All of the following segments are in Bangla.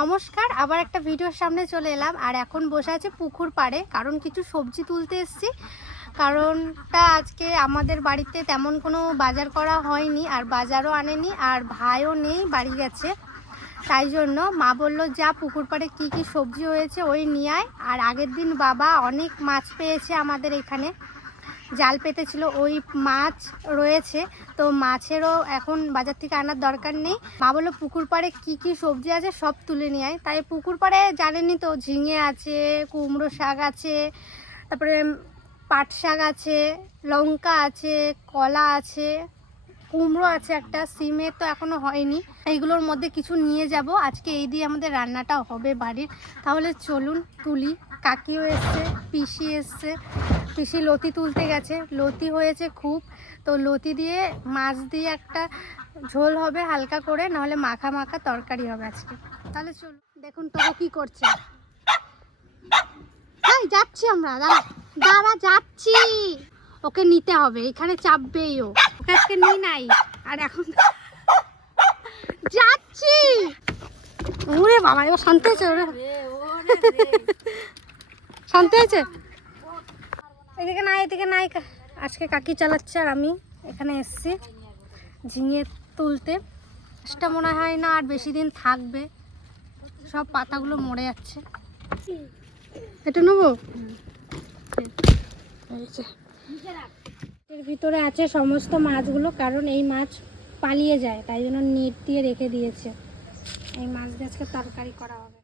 নমস্কার, আবার একটা ভিডিওর সামনে চলে এলাম। আর এখন বসে আছে পুকুর পাড়ে, কারণ কিছু সবজি তুলতে এসেছি। কারণটা আজকে আমাদের বাড়িতে তেমন কোনো বাজার করা হয়নি, আর বাজারও আনেনি, আর ভাইও নেই, বাড়ি গেছে। তাই জন্য মা বলল, যা পুকুর পাড়ে কী কী সবজি হয়েছে, ওই নিয়ে আয়। আর আগের দিন বাবা অনেক মাছ পেয়েছে আমাদের এখানে। জাল পেতেছিল ওই মাছ রয়েছে। তো মাছেরও এখন বাজার থেকে আনার দরকার নেই। মা বলল, পুকুর পাড়ে কী কী সবজি আছে সব তুলে নিয়ে আয়। তাই পুকুর পাড়ে জানেনই তো, ঝিঙে আছে, কুমড়ো শাক আছে, তারপরে পাট শাক আছে, লঙ্কা আছে, কলা আছে, কুমড়ো আছে একটা, সিমের তো এখনও হয়নি। এইগুলোর মধ্যে কিছু নিয়ে যাব। আজকে এই দিয়ে আমাদের রান্নাটা হবে বাড়ির। তাহলে চলুন, তুলি। কাকিও এসছে, পিসি এসছে। পিসি লতি তুলতে গেছে। লতি হয়েছে খুব। তো লতি দিয়ে মাছ দিয়ে একটা ঝোল হবে হালকা করে নাহলে মাখা মাখা তরকারি হবে আজকে। তাহলে চলুন দেখুন তো কি করছে। যাচ্ছি আমরা দাঁড়া। দাঁড়া যাচ্ছি। ওকে নিতে হবে এখানে চাপবেই ও। ওকে আজকে নিই নাই। আর এখন যাচ্ছি। ওরে বাবা এবার শান্ত হয়েছে ওরে। শান্ত হয়েছে? এদিকে নাই এদিকে নাই আজকে কাকি চালাচ্ছে আর আমি এখানে এসছি ঝিঙে তুলতে। সেটা মনে হয় না আর বেশি দিন থাকবে। সব পাতাগুলো মরে যাচ্ছে। এটা নেব? এর ভিতরে আছে সমস্ত মাছগুলো, কারণ এই মাছ পালিয়ে যায়, তাই জন্য নেট দিয়ে রেখে দিয়েছে। এই মাছ দিয়ে আজকে তরকারি করা হবে।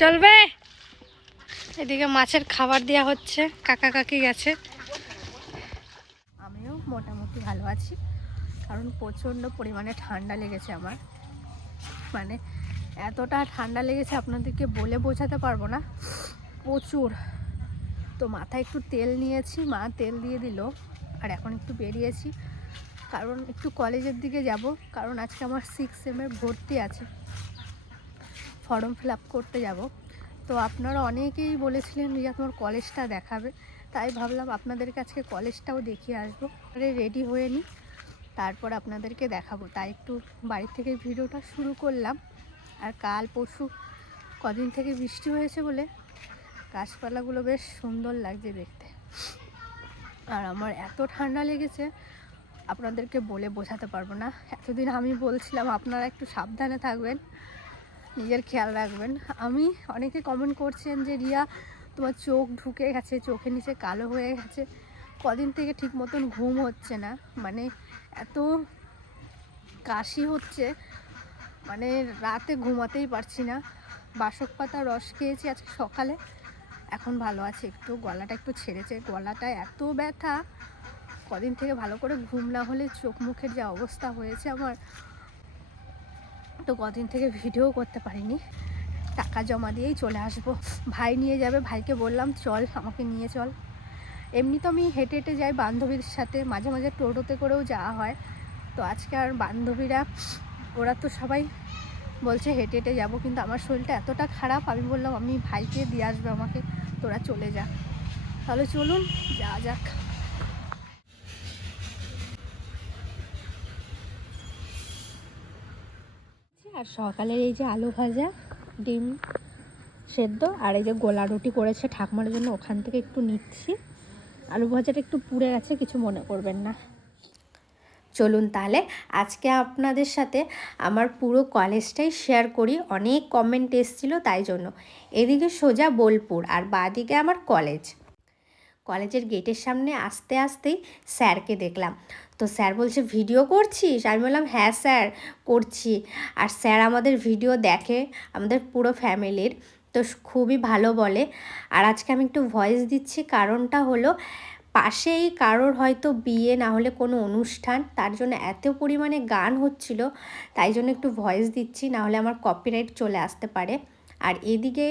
চলবে এদিকে মাছের খাবার দেওয়া হচ্ছে, কাকা কাকি গেছে। আমিও মোটামুটি ভালো আছি, কারণ প্রচণ্ড পরিমাণে ঠান্ডা লেগেছে আমার। মানে এতটা ঠান্ডা লেগেছে আপনাদেরকে বলে বোঝাতে পারব না, প্রচুর। তো মাথায় একটু তেল নিয়েছি, মা তেল দিয়ে দিল, আর এখন একটু বেরিয়েছি। কারণ একটু কলেজের দিকে যাব, কারণ আজকে আমার সিক্স সেমের ভর্তি আছে। ফর্ম ফিল আপ করতে যাব। তো আপনারা অনেকেই বলেছিলেন যে তোমার কলেজটা দেখাবে। তাই ভাবলাম আপনাদের কাছে কলেজটাও দেখিয়ে আসব। রেডি হয়ে নিই, তারপর আপনাদেরকে দেখাবো। তাই একটু বাড়ি থেকে ভিডিওটা শুরু করলাম। আর কাল পরশু কদিন থেকে বৃষ্টি হয়েছে বলে গাছপালাগুলো বেশ সুন্দর লাগছে দেখতে। আর আমার এত ঠান্ডা লেগেছে, আপনাদেরকে বলে বোঝাতে পারব না। এতদিন আমি বলছিলাম, আপনারা একটু সাবধানে থাকবেন। নিজের খেয়াল রাখবেন। আমি অনেকে কমেন্ট করছেন যে, রিয়া, তোমার চোখ ঢুকে গেছে, চোখের নিচে কালো হয়ে গেছে। কদিন থেকে ঠিক মতন ঘুম হচ্ছে না। মানে এত কাশি হচ্ছে। মানে রাতে ঘুমাতেই পারছি না। বাসক পাতা রস খেয়েছি আজকে সকালে। এখন ভালো আছে। একটু গলাটা একটু ছেড়েছে। গলাটা এত ব্যথা। কদিন থেকে ভালো করে ঘুম না হলে চোখ মুখের যা অবস্থা হয়েছে আমার তো কদিন থেকে ভিডিও করতে পারিনি। টাকা জমা দিয়েই চলে আসব। ভাই নিয়ে যাবে, ভাইকে বললাম, চল, আমাকে নিয়ে চল। এমনি তো আমি হেঁটে হেঁটে যাই বান্ধবীর সাথে, মাঝে মাঝে টোটোতে করেও যাওয়া হয়। তো আজকে আর বান্ধবীরা, ওরা তো সবাই বলছে হেঁটে হেঁটে যাব, কিন্তু আমার শরীরটা এতটা খারাপ, আমি বললাম, আমি ভাইকে দিয়ে আসবে আমাকে, তোরা চলে যা। তাহলে চলুন যা যাক। আর সকালের এই যে আলু ভাজা, ডিম সেদ্ধ, আর এই যে গোলা রুটি করেছে ঠাকুমার জন্য, ওখান থেকে একটু নিচ্ছি। আলু ভাজাটা একটু পুড়ে গেছে, কিছু মনে করবেন না। চলুন তাহলে, আজকে আপনাদের সাথে আমার পুরো কলেজটাই শেয়ার করি। অনেক কমেন্ট এসেছিল, তাই জন্য। এদিকে সোজা বোলপুর, আর বাদিকে আমার কলেজ কলেজের গেটের সামনে আসতে আসতেই স্যারকে দেখলাম। তো স্যার বলছে, ভিডিও করছিস? আমি বললাম হ্যাঁ স্যার, করছি। আর স্যার আমাদের ভিডিও দেখে আমাদের পুরো ফ্যামিলির, তো খুবই ভালো বলে। আর আজকে আমি একটু ভয়েস দিচ্ছি, কারণটা হলো পাশেই কারোর হয়তো বিয়ে না হলে কোনো অনুষ্ঠান, তার জন্য এত পরিমাণে গান হচ্ছিল, তাই জন্য একটু ভয়েস দিচ্ছি, না হলে আমার কপিরাইট চলে আসতে পারে। আর এদিকে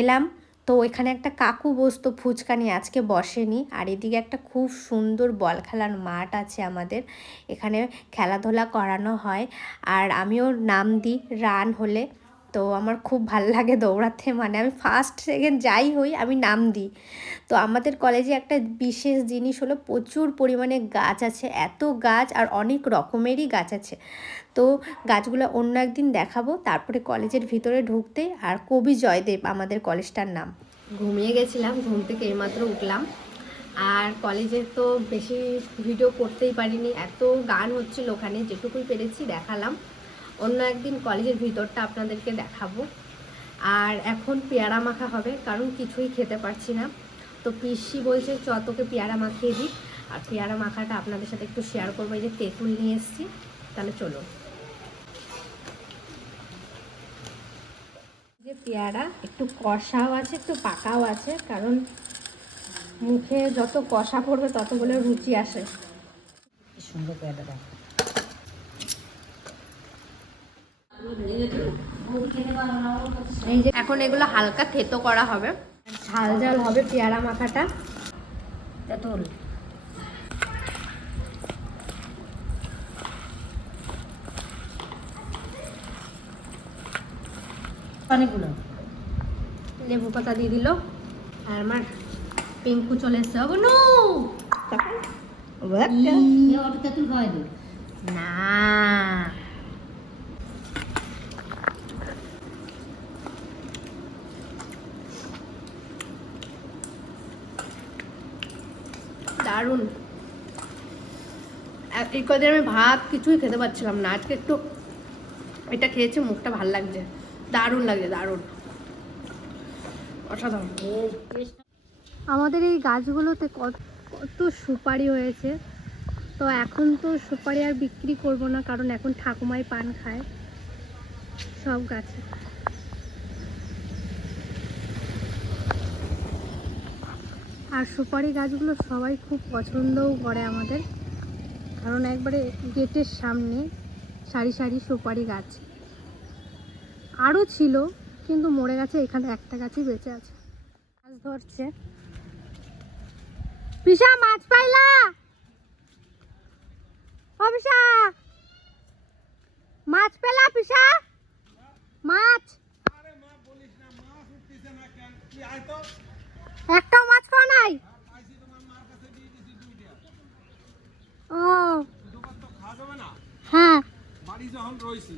এলাম তো ওইখানে একটা কাকু বসতো ফুচকা নিয়ে আজকে বসেনি। আর এদিকে একটা খুব সুন্দর বল খেলার মাঠ আছে আমাদের। এখানে খেলাধুলা করানো হয়। আর আমিও নাম দিই, রান হলে। তো আমার খুব ভালো লাগে দৌড়াতে। মানে আমি ফার্স্ট সেকেন্ড যাই হই, আমি নাম দিই। তো আমাদের কলেজে একটা বিশেষ জিনিস হলো প্রচুর পরিমাণে গাছ আছে। এত গাছ আর অনেক রকমেরই গাছ আছে। তো গাছগুলো অন্য একদিন দেখাবো, তারপরে কলেজের ভিতরে ঢুকতে। আর কবি জয়দেব, আমাদের কলেজটার নাম। ঘুমিয়ে গেছিলাম, ঘুম থেকে এইমাত্র উঠলাম। আর কলেজে তো বেশি ভিডিও করতেই পারিনি। এত গান হচ্ছিল ওখানে, যেটুকুই পেরেছি দেখালাম। অন্য একদিন কলেজের ভিতরটা আপনাদেরকে দেখাবো। আর এখন পেয়ারা মাখা হবে, কারণ কিছুই খেতে পারছি না। তো পিসি বলছে, চ, তোকে পেয়ারা মাখিয়ে দিই। আর পেয়ারা মাখাটা আপনাদের সাথে একটু শেয়ার করব। এই যে তেঁতুল নিয়ে এসেছি, তাহলে চলো যে পেয়ারা, একটু কষাও আছে, একটু পাকাও আছে, কারণ মুখে যত কষা পড়বে তত বলে রুচি আসে। সুন্দর পেয়ারাটা। এই যে এখন এগুলো হালকা থেতো করা হবে। ঝাল ঝাল হবে পেয়ারা মাখাটা। তেঁতুল। অনেকগুলো। লেবু পাতা দিয়ে দিল। আর আমার পিঙ্কু চলে এসছে। তেঁতুল খাওয়াই দিও না। দারুণ। এই কদিন আমি ভাত কিছুই খেতে পারছিলাম না। আজকে একটু এটা খেয়েছি, মুখটা ভালো লাগছে। দারুণ লাগছে, দারুণ। অসাধারণ। আমাদের এই গাছগুলোতে কত কত সুপারি হয়েছে। তো এখন তো সুপারি আর বিক্রি করব না, কারণ এখন ঠাকুমাই পান খায় সব গাছে। আর সুপারি গাছগুলো সবাই খুব পছন্দও করে আমাদের। কারণ একবারে গেটের সামনে সারি সারি সুপারি গাছ। আরও ছিল, কিন্তু মরে গেছে, এখানে একটা গাছই বেঁচে আছে। মাছ ধরছে। পিসা মাছ পাইলা? ও পিসা মাছ পেলা পিসা মাছ? একটাও মাছ পাওয়া নাই? ও। হ্যাঁ। বাড়ি যখন রয়েছি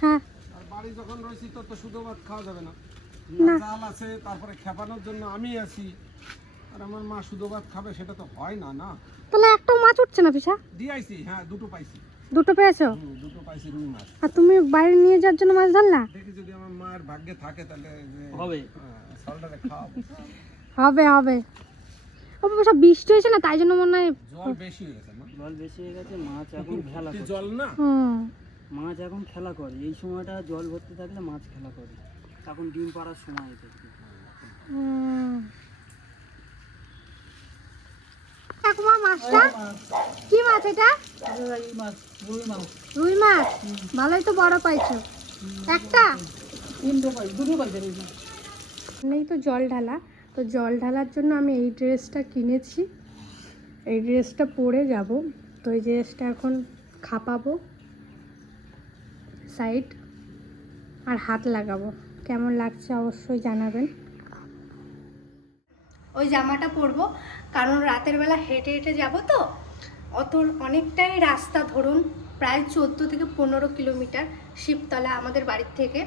হ্যাঁ। আর বাড়ি যখন রয়েছি তো তো শুধু ভাত খাওয়া যাবে না। জাল আছে তারপরে খেপানোর জন্য আমি আছি। আর আমার মা শুধু ভাত খাবে সেটা তো হয় না না? তাহলে একটাও মাছ উঠছে না পিসা? দিয়াইছি হ্যাঁ দুটো পাইছি। দুটো পেয়েছ? হুম, দুটো পাইছি রুই মাছ। আর তুমি বাইরে নিয়ে যাওয়ার জন্য মাছ ধরলা? দেখি যদি আমার মায়ের ভাগ্যে থাকে তাহলে হবে। সলটারে খাওয়াবো। হবে হবে। ও বাবা বৃষ্টি হয়েছে না? তাই জন্য মনে হয় জল বেশি হয়ে গেছে জল বেশি হয়ে গেছে মাছ এখন খেলা করে জল না? হুম। মাছ এখন খেলা করে। এই সময়টা জল ভর্তি থাকলে মাছ খেলা করে। এখন ডিম পাড়ার সময় এটা। হুম। ঠাকুমা মাছটা? কি মাছ এটা? রুই মাছ। ভালোই তো বড় পাইছো। একটা? দুটো পাইছে রুই মাছ। নেই তো জল ঢালা। তো জল ঢালার জন্য আমি এই ড্রেসটা কিনেছি। এই ড্রেসটা পরে যাব। তো এই ড্রেসটা এখন খাপাবো সাইড আর হাত লাগাবো। কেমন লাগছে অবশ্যই জানাবেন। ওই জামাটা পরবো, কারণ রাতের বেলা হেঁটে হেঁটে যাব তো। অত অনেকটাই রাস্তা ধরুন, প্রায় চোদ্দ থেকে পনেরো কিলোমিটার শিবতলা আমাদের বাড়ির থেকে।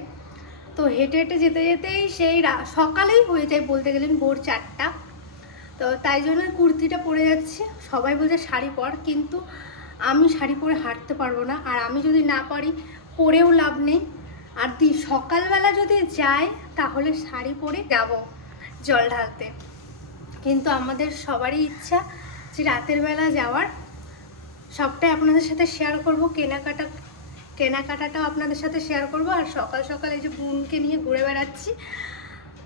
তো হেঁটে হেঁটে যেতে যেতেই সেই সকালেই হয়ে যায় বলতে গেলেন ভোর চারটা। তো তাই জন্য কুর্তিটা পরে যাচ্ছে। সবাই বলছে, শাড়ি পর। কিন্তু আমি শাড়ি পরে হাঁটতে পারব না। আর আমি যদি না পারি, পরেও লাভ নেই। আর দি সকালবেলা যদি যাই, তাহলে শাড়ি পরে যাব জল ঢালতে। কিন্তু আমাদের সবারই ইচ্ছা যে রাতের বেলা যাওয়ার। সবটাই আপনাদের সাথে শেয়ার করব। কেনাকাটা কেনাকাটাটাও আপনাদের সাথে শেয়ার করব। আর সকাল সকাল এই যে বোনকে নিয়ে ঘুরে বেড়াচ্ছি।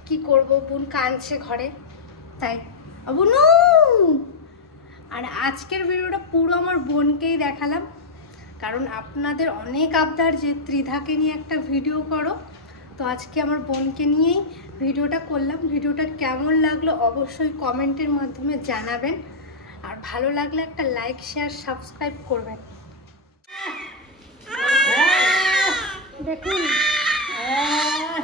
কি করব? বোন কাঁদছে ঘরে। তাই। বুনু! আর আজকের ভিডিওটা পুরো আমার বোনকেই দেখালাম। কারণ আপনাদের অনেক আবদার যে ত্রিধাকে নিয়ে একটা ভিডিও করো। তো আজকে আমার বোনকে নিয়েই ভিডিওটা করলাম। ভিডিওটা কেমন লাগল অবশ্যই কমেন্টের মাধ্যমে জানাবেন। আর ভালো লাগলে একটা লাইক শেয়ার সাবস্ক্রাইব করবেন। দেখুন আহ,